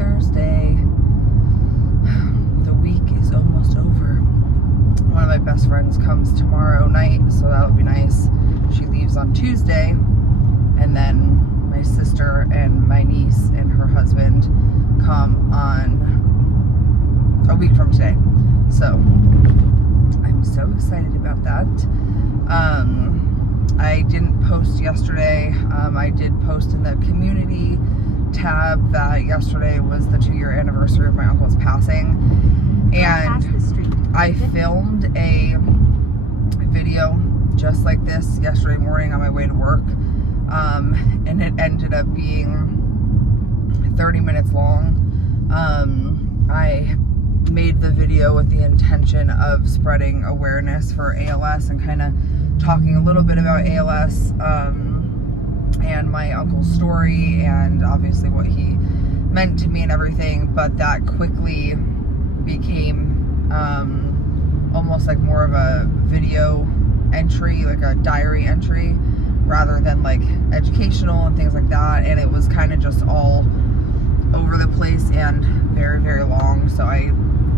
Thursday. The week is almost over. One of my best friends comes tomorrow night, so that'll be nice. She leaves on Tuesday, and then my sister and my niece and her husband come on a week from today. So I'm so excited about that. I didn't post yesterday. I did post in the community tab that yesterday was the 2-year anniversary of my uncle's passing, and I filmed a video just like this yesterday morning on my way to work, and it ended up being 30 minutes long. I made the video with the intention of spreading awareness for ALS and kind of talking a little bit about ALS and my uncle's story and obviously what he meant to me and everything, but that quickly became almost like more of a video entry, like a diary entry, rather than like educational and things like that, and it was kind of just all over the place and very, very long, so I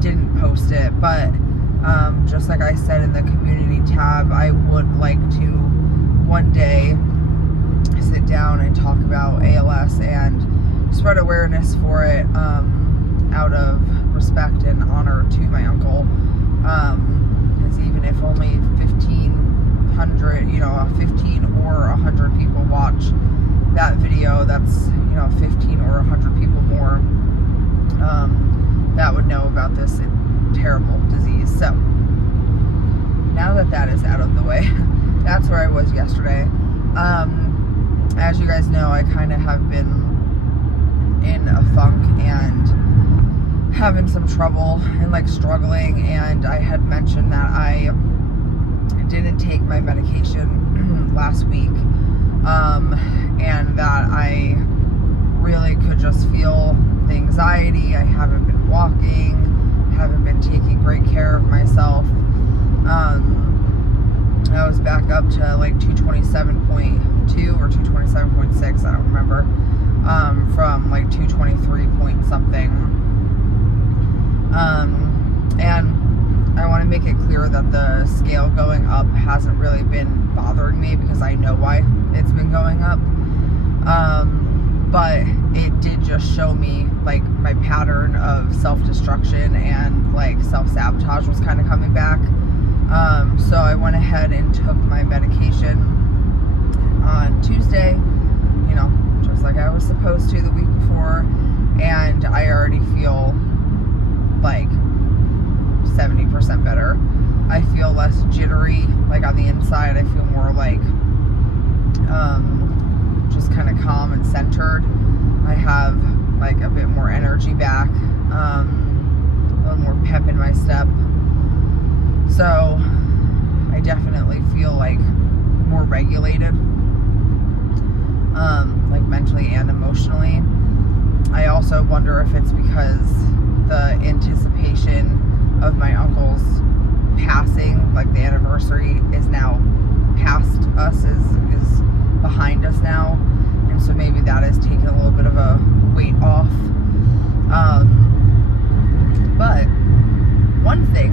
didn't post it. But just like I said in the community tab, I would like to one day sit down and talk about ALS and spread awareness for it out of respect and honor to my uncle, because even if only 1,500, 15 or 100 people watch that video, that's 15 or 100 people more that would know about this terrible disease. So now that that is out of the way, that's where I was yesterday. As you guys know, I kind of have been in a funk and having some trouble and like struggling, and I had mentioned that I didn't take my medication last week, and that I really could just feel the anxiety. I haven't been walking, haven't been taking great care of myself. I was back up to like 227.2 or 227.6, I don't remember, from like 223 point something. And I want to make it clear that the scale going up hasn't really been bothering me, because I know why it's been going up. But it did just show me like my pattern of self-destruction and like self-sabotage was kind of coming back. So I went ahead and took my medication on Tuesday, just like I was supposed to the week before, and I already feel like 70% better. I feel less jittery, like on the inside. I feel more like just kind of calm and centered. I have like a bit more energy back, a little more pep in my step. So I definitely feel like more regulated, like mentally and emotionally. I also wonder if it's because the anticipation of my uncle's passing, like the anniversary, is now past us, is behind us now, and so maybe that is taking a little bit of a weight off. But one thing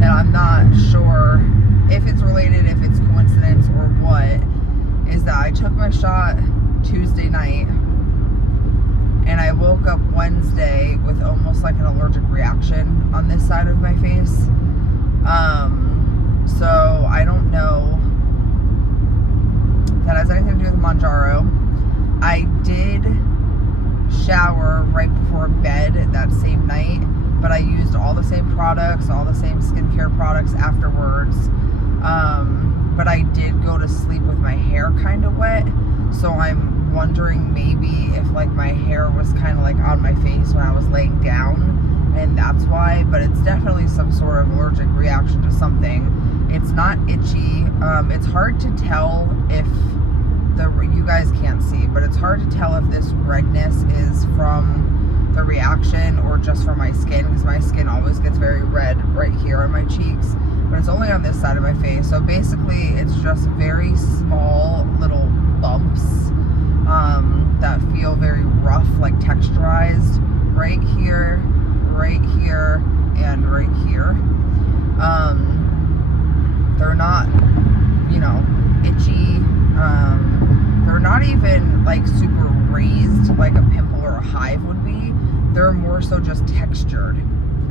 that I'm not sure if it's related, if it's coincidence or what, is that I took my shot Tuesday night, and I woke up Wednesday with almost like an allergic reaction on this side of my face. So I don't know if that has anything to do with Mounjaro. I did shower right before bed that same night, but I used all the same products, all the same skincare products afterwards. But I did go to sleep with my hair kind of wet, so I'm wondering maybe if like my hair was kind of like on my face when I was laying down, and that's why. But it's definitely some sort of allergic reaction to something. It's not itchy. It's hard to tell if you guys can't see, but it's hard to tell if this redness is from the reaction or just from my skin, because my skin always gets very red right here on my cheeks, but it's only on this side of my face. So basically it's just very small little bumps that feel very rough, like texturized right here, and right here. They're not, you know, itchy. They're not even like super raised like a pimple or a hive would be. They're more so just textured,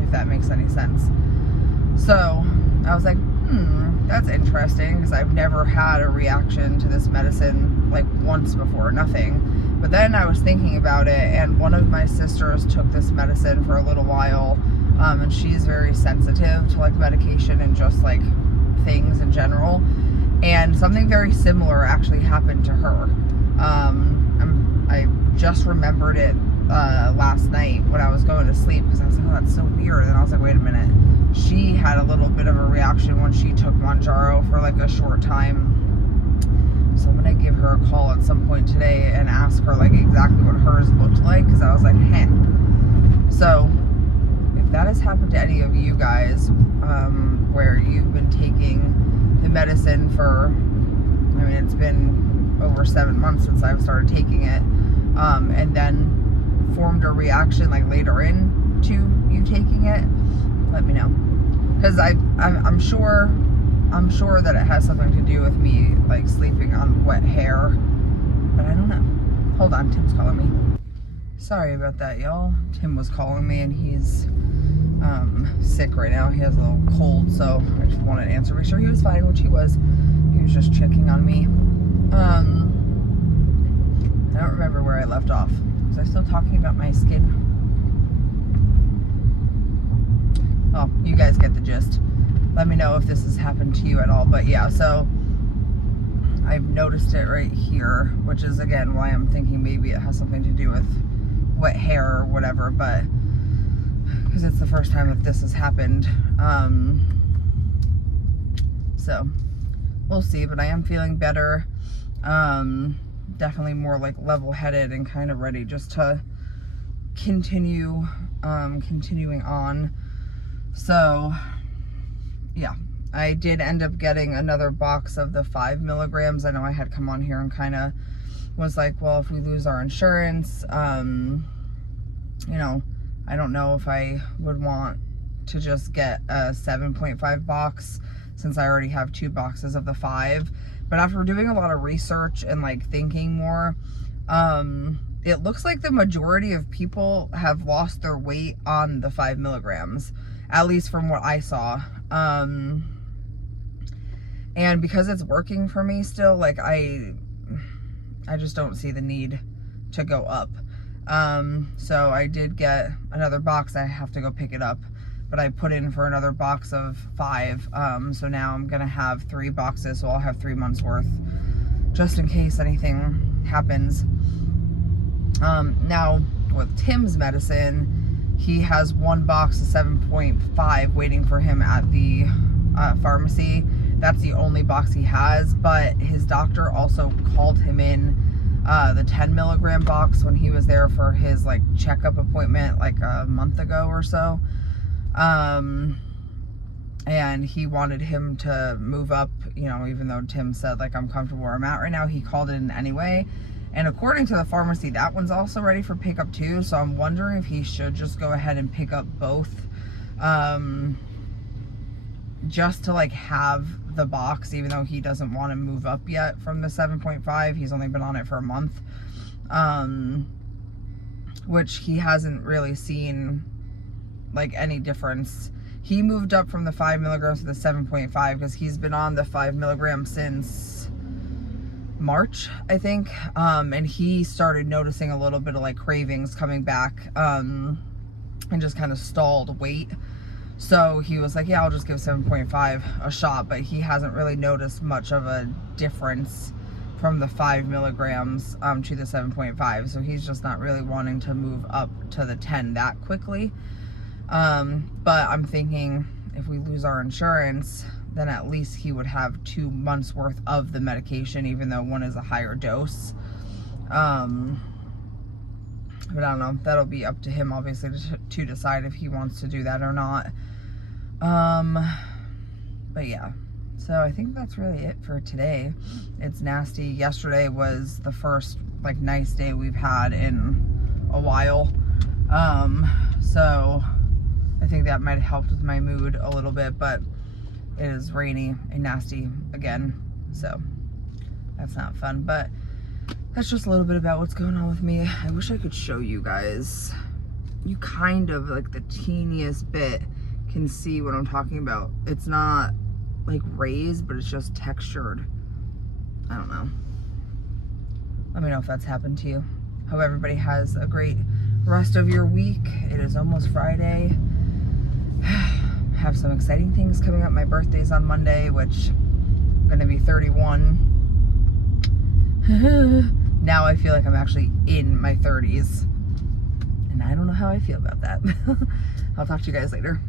if that makes any sense. So I was like, that's interesting, because I've never had a reaction to this medicine like once before, nothing. But then I was thinking about it, and one of my sisters took this medicine for a little while, and she's very sensitive to like medication and just like things in general. And something very similar actually happened to her. I just remembered it last night when I was going to sleep, because I was like, oh, that's so weird. And I was like, wait a minute. She had a little bit of a reaction when she took Mounjaro for like a short time. So I'm going to give her a call at some point today and ask her like exactly what hers looked like, because I was like, heh. So if that has happened to any of you guys, where you've been taking the medicine for, I mean, it's been over 7 months since I've started taking it, and then formed a reaction like later into you taking it, let me know. Because I'm sure that it has something to do with me like sleeping on wet hair, but I don't know. Hold on, Tim's calling me. Sorry about that, y'all. Tim was calling me, and he's sick right now. He has a little cold, so I just wanted to answer, make sure he was fine, which he was. He was just checking on me. I don't remember where I left off. Was I still talking about my skin? Oh, you guys get the gist. Let me know if this has happened to you at all. But yeah, so I've noticed it right here, which is again why I'm thinking maybe it has something to do with wet hair or whatever, but because it's the first time that this has happened. So we'll see, but I am feeling better. Definitely more like level-headed and kind of ready just to continuing on. So yeah, I did end up getting another box of the 5 milligrams. I know I had come on here and kind of was like, well, if we lose our insurance, you know, I don't know if I would want to just get a 7.5 box, since I already have 2 boxes of the 5. But after doing a lot of research and like thinking more, it looks like the majority of people have lost their weight on the 5 milligrams, at least from what I saw. And because it's working for me still, like I just don't see the need to go up. So I did get another box. I have to go pick it up, but I put in for another box of 5. So now I'm gonna have 3 boxes, so I'll have 3 months worth, just in case anything happens. Now with Tim's medicine, he has 1 box of 7.5 waiting for him at the pharmacy. That's the only box he has, but his doctor also called him in the 10 milligram box when he was there for his like checkup appointment like a month ago or so. And he wanted him to move up, you know, even though Tim said like, I'm comfortable where I'm at right now, he called in anyway. And according to the pharmacy, that one's also ready for pickup too. So I'm wondering if he should just go ahead and pick up both, just to like have the box, even though he doesn't want to move up yet from the 7.5. He's only been on it for a month, which he hasn't really seen like any difference. He moved up from the 5 milligrams to the 7.5 because he's been on the 5 milligrams since March, I think. And he started noticing a little bit of like cravings coming back, and just kind of stalled weight. So he was like, yeah, I'll just give 7.5 a shot, but he hasn't really noticed much of a difference from the 5 milligrams to the 7.5. So he's just not really wanting to move up to the 10 that quickly. But I'm thinking if we lose our insurance, then at least he would have 2 months worth of the medication, even though one is a higher dose. But I don't know, that'll be up to him obviously to decide if he wants to do that or not. But yeah, so I think that's really it for today. It's nasty. Yesterday was the first like nice day we've had in a while. So I think that might have helped with my mood a little bit, but it is rainy and nasty again, so that's not fun. But that's just a little bit about what's going on with me. I wish I could show you guys. You kind of, like the teeniest bit, can see what I'm talking about. It's not like raised, but it's just textured. I don't know. Let me know if that's happened to you. Hope everybody has a great rest of your week. It is almost Friday. Have some exciting things coming up. My birthday's on Monday, which I'm gonna be 31. Now I feel like I'm actually in my 30s. And I don't know how I feel about that. I'll talk to you guys later.